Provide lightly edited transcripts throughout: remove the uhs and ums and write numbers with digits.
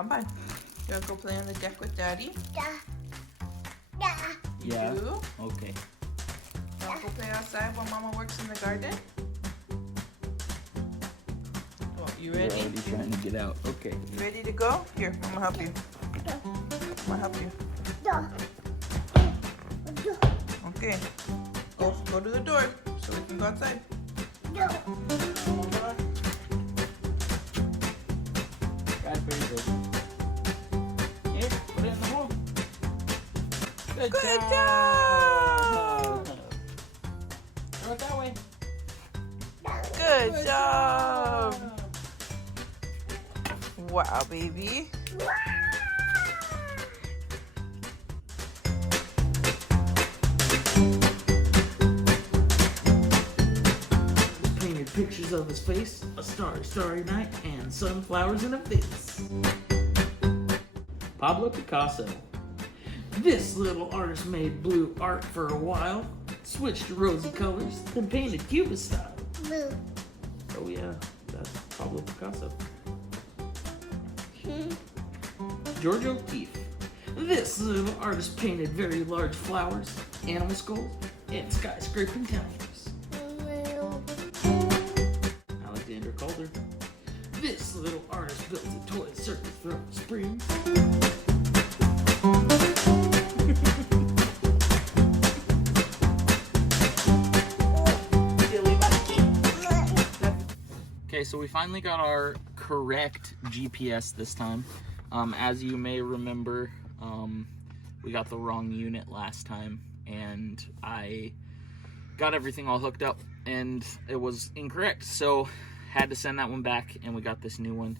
Bonbon, you wanna go play on the deck with Daddy? Yeah. Yeah. You? Okay. You wanna go play outside while Mama works in the garden? Well, you You're ready? already trying to get out. Okay. You ready to go? Here, I'm gonna help you. I'm gonna help you. Okay. Go to the door so we can go outside. Here, put it in the hole. Good job! Throw it that way. Good job! Wow, baby. Painted pictures of his face, a starry night, and sunflowers in a vase. Pablo Picasso. This little artist made blue art for a while, switched to rosy colors, then painted Cubist style. Blue. Oh yeah, that's Pablo Picasso. George O'Keeffe. This little artist painted very large flowers, animal skulls, and skyscraping towers. Alexander Calder. This little artist built a toy circus from springs. Okay, so we finally got our correct GPS this time. As you may remember, we got the wrong unit last time, and I got everything all hooked up, and it was incorrect. So had to send that one back, and we got this new one.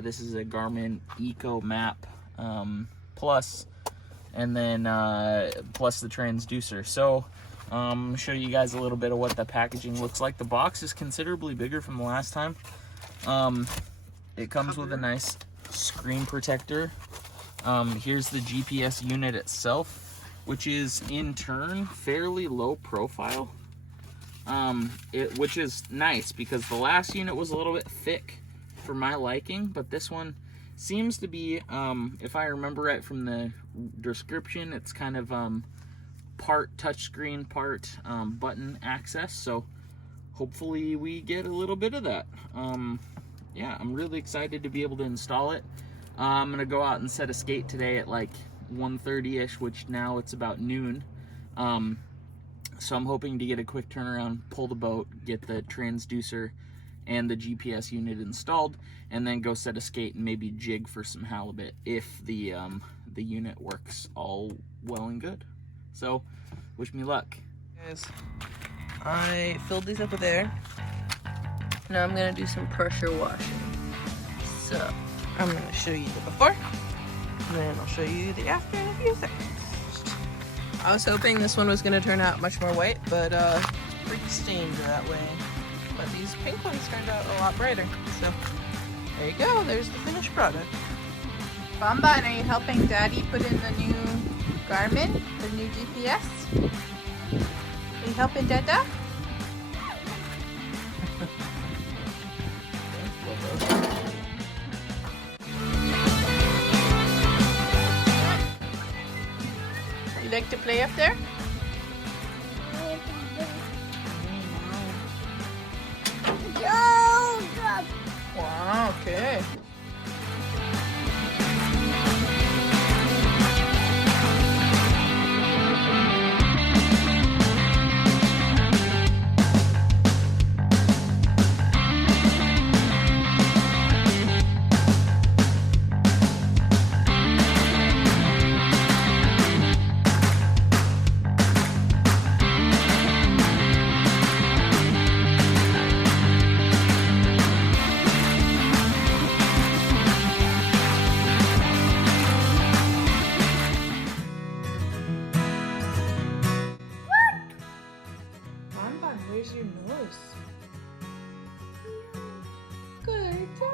This is a Garmin Eco Map Plus, and then plus the transducer. So I'm gonna show you guys a little bit of what the packaging looks like. The box is considerably bigger from the last time. It comes with a nice screen protector. Here's the GPS unit itself, which is in turn fairly low profile, which is nice because the last unit was a little bit thick for my liking, but this one seems to be, if I remember right from the description, it's kind of part touchscreen, part button access, so hopefully we get a little bit of that. Yeah, I'm really excited to be able to install it. I'm gonna go out and set a skate today at like 1:30ish, which now it's about noon. So I'm hoping to get a quick turnaround, pull the boat, get the transducer and the GPS unit installed, and then go set a skate and maybe jig for some halibut if the unit works all well and good. So, wish me luck. Guys, I filled these up with air. Now I'm gonna do some pressure washing. So, I'm gonna show you the before, and then I'll show you the after in a few seconds. I was hoping this one was gonna turn out much more white, but it's pretty stained that way. But these pink ones turned out a lot brighter. So, there you go, there's the finished product. Bonbon, are you helping Daddy put in the new Garmin, the new GPS? Are you helping Dada? You like to play up there? Wow, okay. Where's your nose? Good job!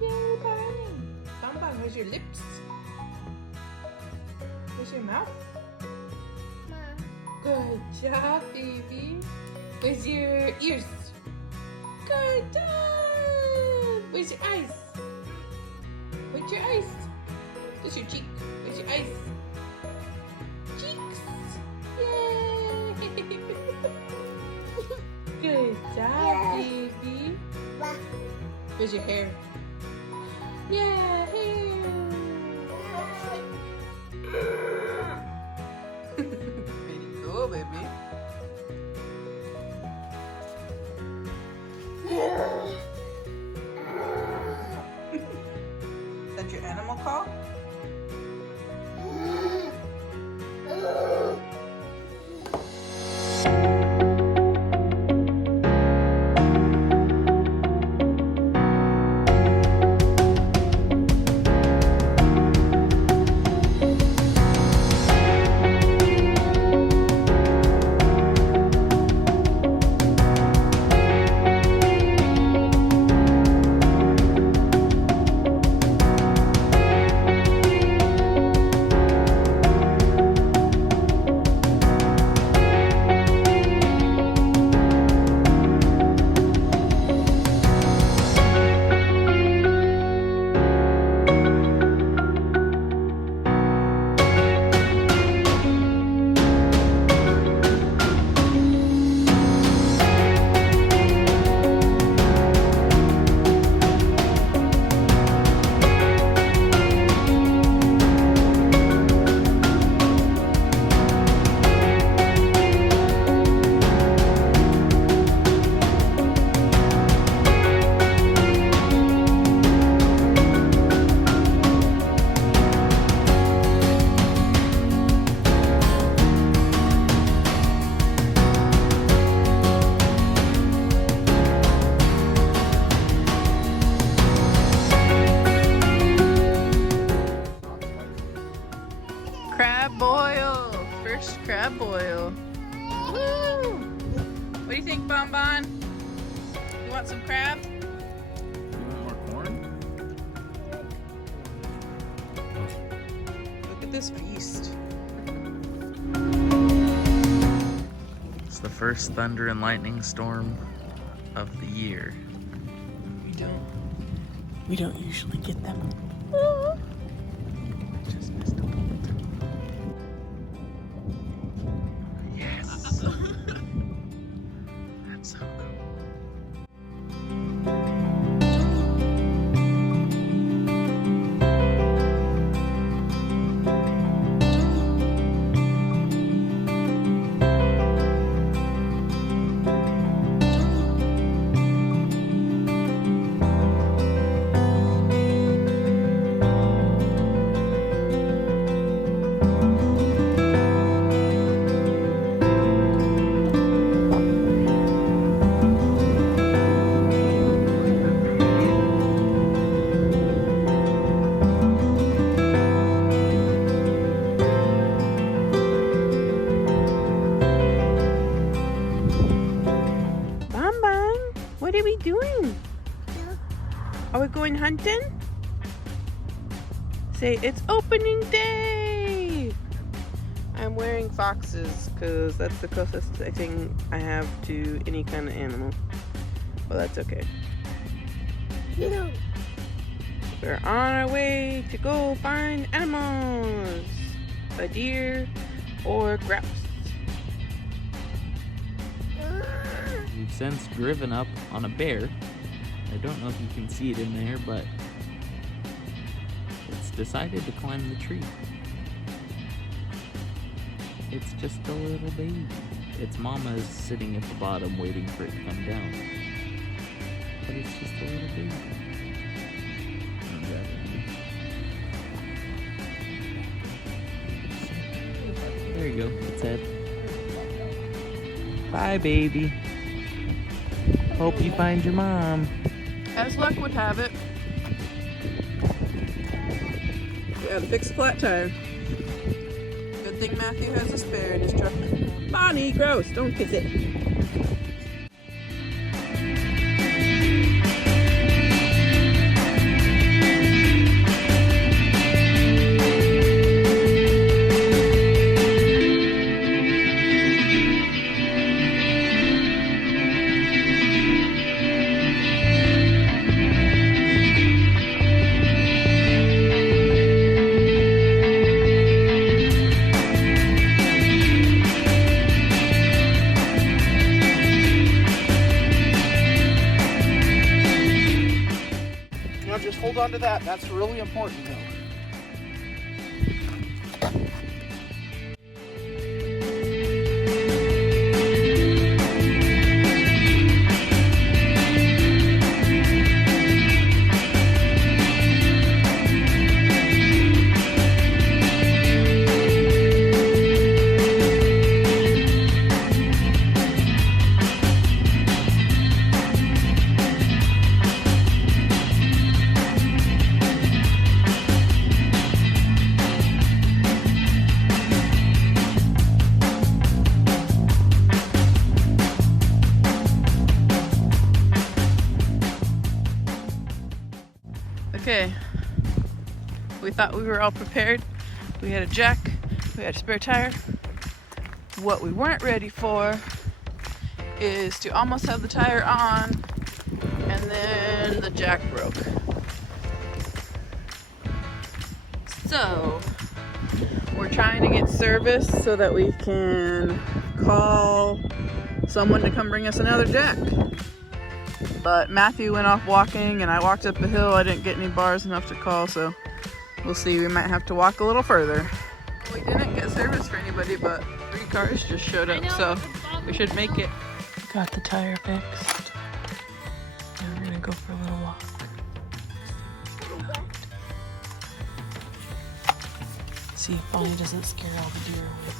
Yay, Bonnie! Bonbon, where's your lips? Where's your mouth? Good job, baby. Where's your ears? Good job! Where's your eyes? Where's your ice? Just your cheek. Where's your ice? Cheeks. Yay! Good job, baby. Where's your hair? Yeah, hair. Pretty cool, baby. Is that your animal call? Crab boil. First crab boil. Woo! What do you think, Bonbon? You want some crab? You want more corn? Look at this feast. It's the first thunder and lightning storm of the year. We don't usually get them. Just missed a bullet. Yes! That's so cool. What are we doing? Are we going hunting? Say, it's opening day! I'm wearing foxes because that's the closest thing I have to any kind of animal. Well, that's okay. We're on our way to go find animals. A deer or grouse. We've since driven up on a bear. I don't know if you can see it in there, but it's decided to climb the tree. It's just a little baby. Its mama is sitting at the bottom waiting for it to come down. But it's just a little baby. I'll grab it. There you go, its head. Bye, baby. Hope you find your mom. As luck would have it, we had to fix a flat tire. Good thing Matthew has a spare in his truck. Bonnie, gross, don't kiss it. hold on to that. That's really important though. Okay, we thought we were all prepared. We had a jack, we had a spare tire. What we weren't ready for is to almost have the tire on and then the jack broke. So we're trying to get service so that we can call someone to come bring us another jack. But Matthew went off walking and I walked up the hill. I didn't get any bars enough to call, so we'll see. We might have to walk a little further. We didn't get service for anybody, but 3 cars just showed up, so we should make it. Got the tire fixed. Now we're gonna go for a little walk. See if Bonnie doesn't scare all the deer away.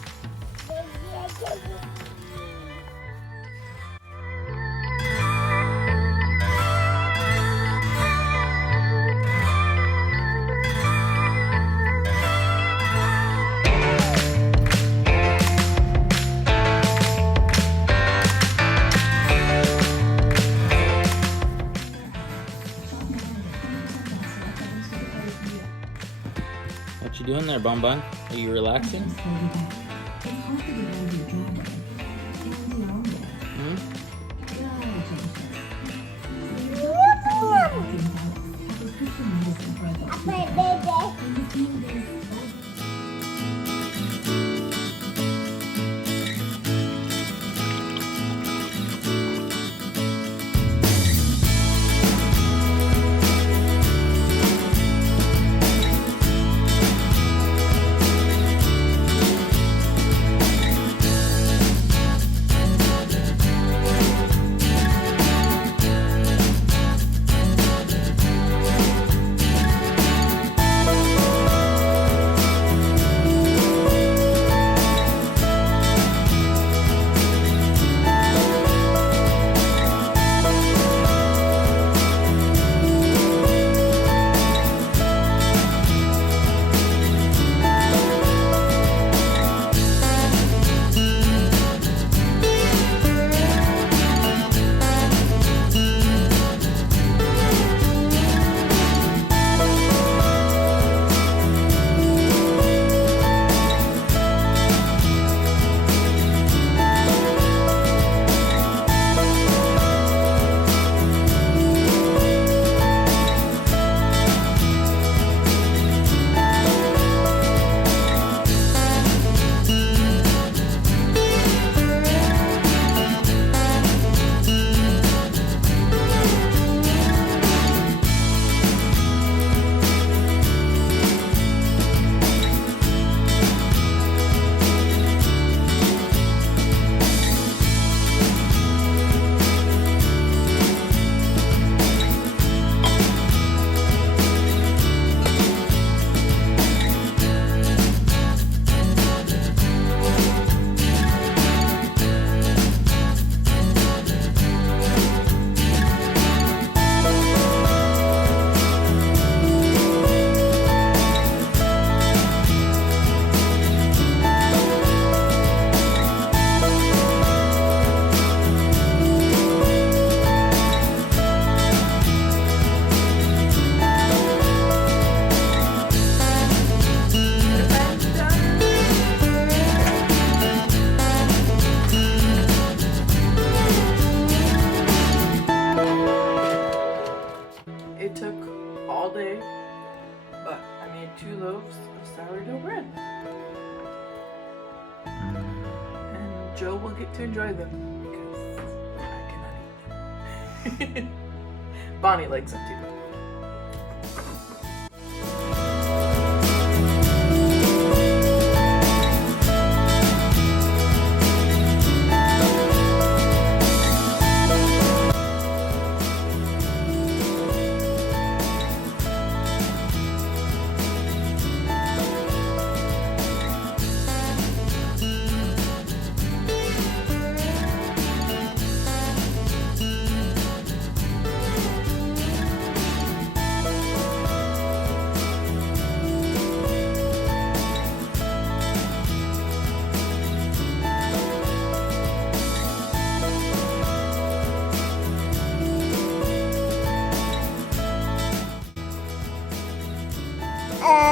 What you doing there, Bun Bun? Are you relaxing? It took all day, but I made 2 loaves of sourdough bread. And Joe will get to enjoy them because I cannot eat them. Bonnie likes them too.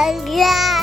Yeah.